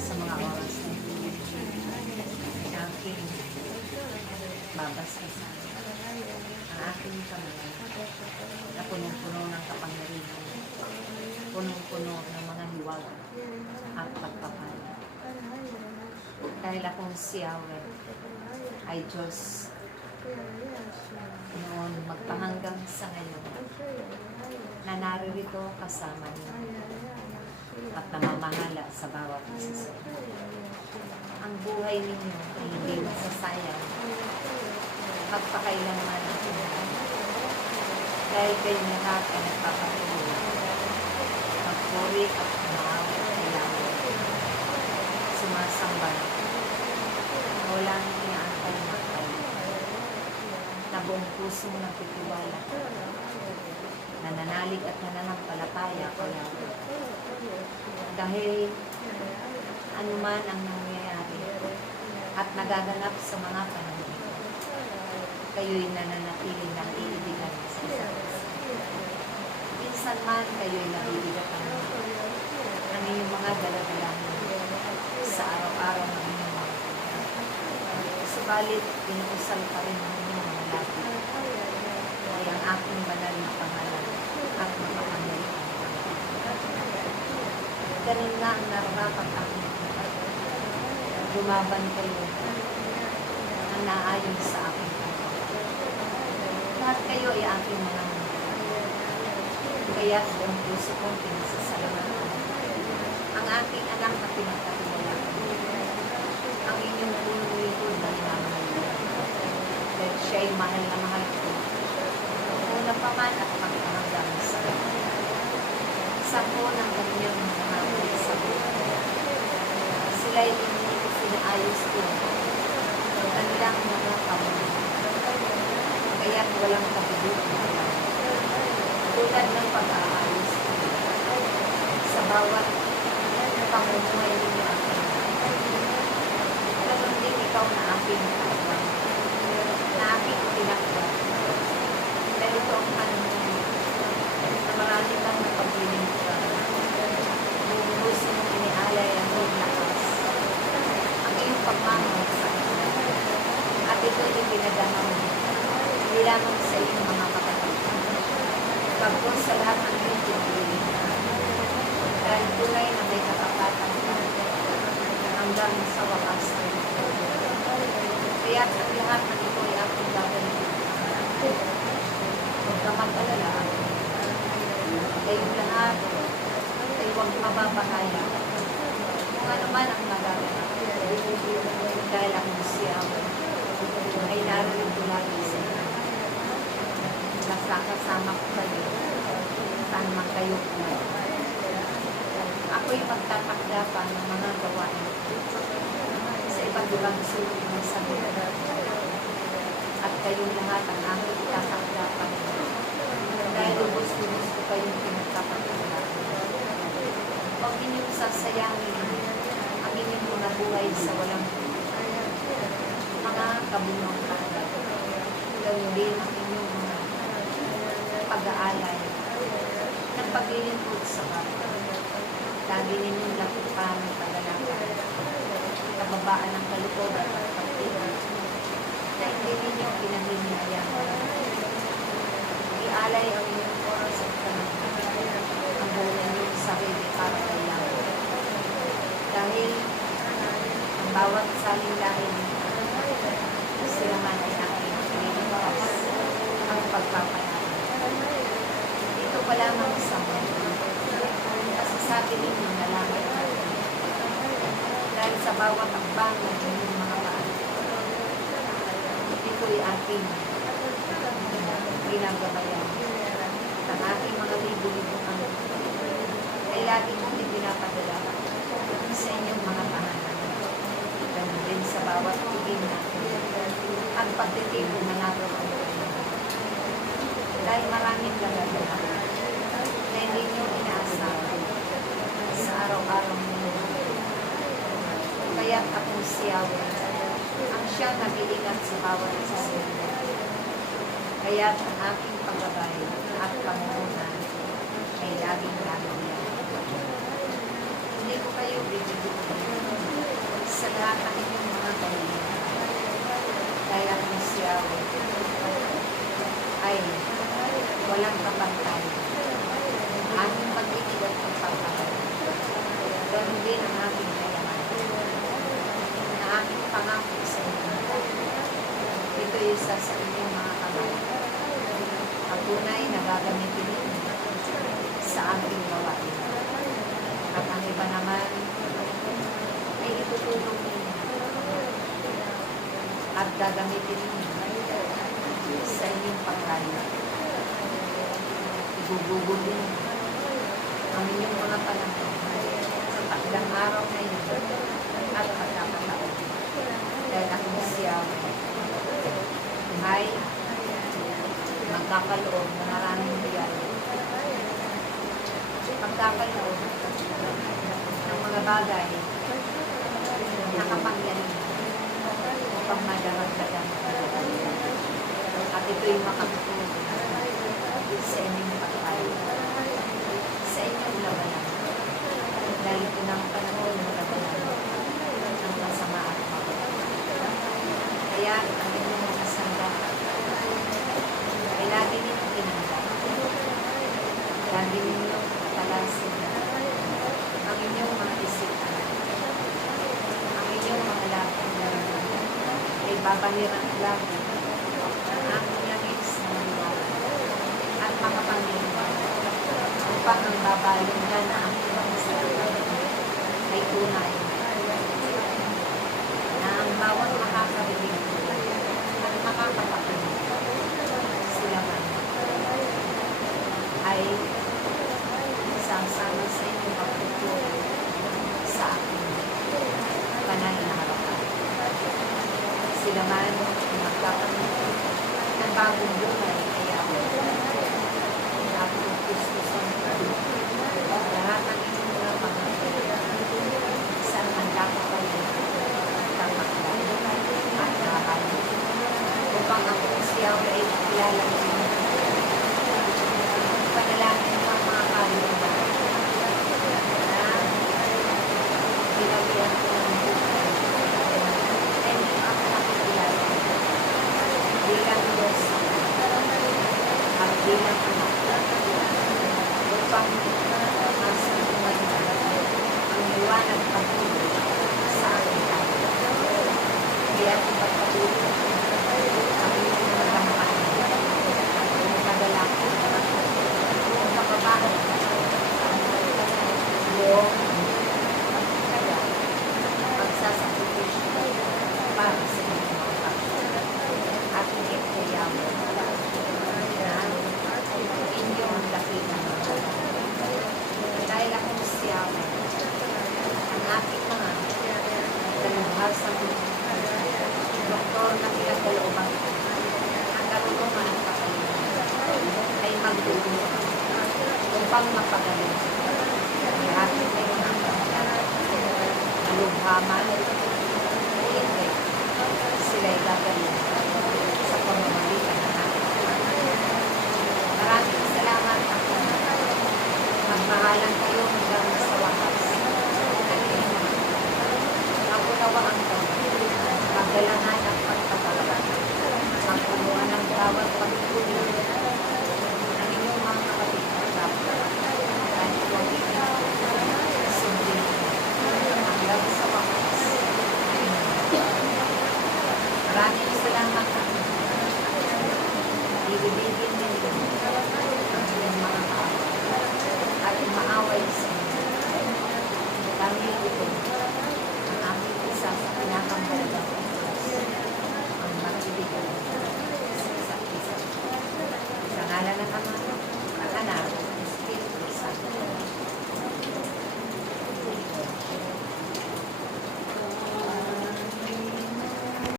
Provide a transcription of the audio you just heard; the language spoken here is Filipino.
sa mga oras na ito. Ang aking babasbasan, ang aking kamay na punong-puno ng kapangyarihan, punong-puno ng mga hiwaga at pagpapala. Dahil akong si Yahweh ay Diyos noon magpahanggang sa ngayon na naririto kasama niyo at namamahala sa bawat isa. Ang buhay ninyo ay hindi masasayang magpakailanman dahil kayo lahat ay nagpapatuloy magpuri at umawit kay Yahweh, sumasamba na walang inaantay na kayo, na buong pusong nagtitiwala, nananalig at nananampalataya kay Yahweh. Dahil anuman ang nangyayari at nagaganap sa mga panahon ito, kayo'y nananatiling naiibigan sa isa't isa. Minsan man kayo'y naiibigan ng inyong mga daladalahin sa araw-araw ng inyong mga pagkakas. Subalit, pinuusal pa rin ng inyong mga labi ay ang aking banal na pangalan at makapangyarihan. Ganun nga ang nararapat aking lumaban kayo ang naayon sa aking pagkakas. Lahat kayo ay aking mga kaya't buong puso kong pinasasalamatan ang aking anak na pinagkatiwalaan, ang inyong punong likod na hinamahal dahil siya ay mahal na mahal ko una pa man at pagkahanggang sa sako ng kanyang mahamay sa buhay. Sila'y hindi ko pinaayos ko ang kanilang mga kamunan, kaya't walang kabilutan tulad ng pag-aayos ko sa bawat pamumuhay ninyo aking. Ganun din ikaw na aking katawan, na aking tinakbat. Dahil ito ang panahon na marami kang napagbiling ka. Lubos mong inialay ang iyong lakas, ang iyong pagmamahal sa akin. At ito'y ipinadamaw hindi lamang sa iyong mga makatapos, pagkos sa lahat ng iyong pinagbiling ka. Dahil tunay na may katapatan ka hanggang sa wakas na ito. Kaya't ang lahat ng ito ay aking gagawin. Huwag ka mag-alala. Kayong lahat ay huwag mababahaya kung ano man ang magaganap. Dahil ang siya ay narito lagi sa inyo. Kasama ko kayo saan man kayo pumunta. Ako'y magtatakdapan ng mga gawain sa iba't ibang sulok ng sagot. At kayong lahat ang aking tatakdapan dahil lubos-lubos ko kayong pinagkapagdapan. Huwag inyong sasayangin ang inyong mga buhay sa walang mga kabunong kaagad. Gawin din ang inyong mga pag-aalay ng paglilingkod sa kapwa. Lagi ninyong lakupan ng kagalakan, kababaan ng kalooban at pagtibay, na hindi ninyo pinahihinayan. Ialay ang inyong oras at panahon, ang buong inyong sarili para kay Yahweh. Dahil ang bawat saling dahil sila man ay aking pinilipas ang pagpapanalo. Dito pa lamang sa mundo, sabi ninyo na langit natin. Dahil sa bawat akbang ng inyong mga paan, ito'y aking ginagabayan. At ang aking mga libo-libo ang ay lagi kong ipinapadala sa inyong mga tahanan. Ganun din sa bawat tigil natin at pagtitibo na nagawa. Dahil maraming gagaganap na hindi nyo inaasahan sa araw-araw ninyo. Kaya't akong si Yahweh, ang siyang nag-iingat sa bawat isa sa inyo. Kaya't ang aking paggabay at pangunan ay laging gagawin. Hindi ko kayo lahat ng inyong mga kahilingan. Dahil ang si Yahweh ay walang kapantay. Aming pag-ibig at pagpapalay. Ganun din ang aming kayamanan na aming pangako sa inyo. Ito isa sa inyong mga kamay. Ang tunay na gagamitin ninyo sa aming gawain. At ang iba naman ay itutulong ninyo at gagamitin ninyo sa inyong pagkaya. Igugugulin ang inyong mga panahon sa takdang araw na yun at pagkakataon. Dahil ang Yahweh ay magkakaloob na maraming biyaya. Magkakaloob ng mga bagay na nakapangyarihan upang madaragdagan. At ito'y makakatulong sa inyong pagkain, sa inyong labanan. Dahil ito ng panahon ng labanan ng masama at mabuti. Kaya ang inyong mga sanda ay lagi ninyong tinanggap. Lagi ninyong talasin ang inyong mga isipan. Ang inyong mga laban ay babaliran lagi ng aking langis na maniwala at mga Panginoon upang ang babalinggan na aking mga salita ay tunay na ang bawat makakarinig at makakapakinig sila man ay sasama sa inyong pagtuturo sa aking banal na harapan. Sila man ay magkakaroon ng bagong buhay kay Yahweh. Ako ang Kristo sa lahat ng inyong mga pangangailangan saan man dapat kayo tamaklan at nakakalala upang ang si Yahweh ay kilala niyo. Panalangin ng mga kaluluwa na pinagyan ko ng buhay ay hindi ako nakikilala bilang Diyos at bilang anak upang masunod ang liwanag pagtuloy sa aking tao. Kaya ipagpatuloy ang inyong mga gampain at pagdadalako ang pagbabago yung kaya pagsasakripisyo para sa inyong mga kapatid at higit kay Yahweh na inyong lakitan dahil akong si Yahweh ang aking mga dalubhasang doktor na pinagkalooban ang karunungan at kakalimutan ay magtulong upang mapagaling lahat ng mga nalubhaman o hindi sila'y gagaling sa pamamagitan ng aking. Maraming salamat at magmahalan kayo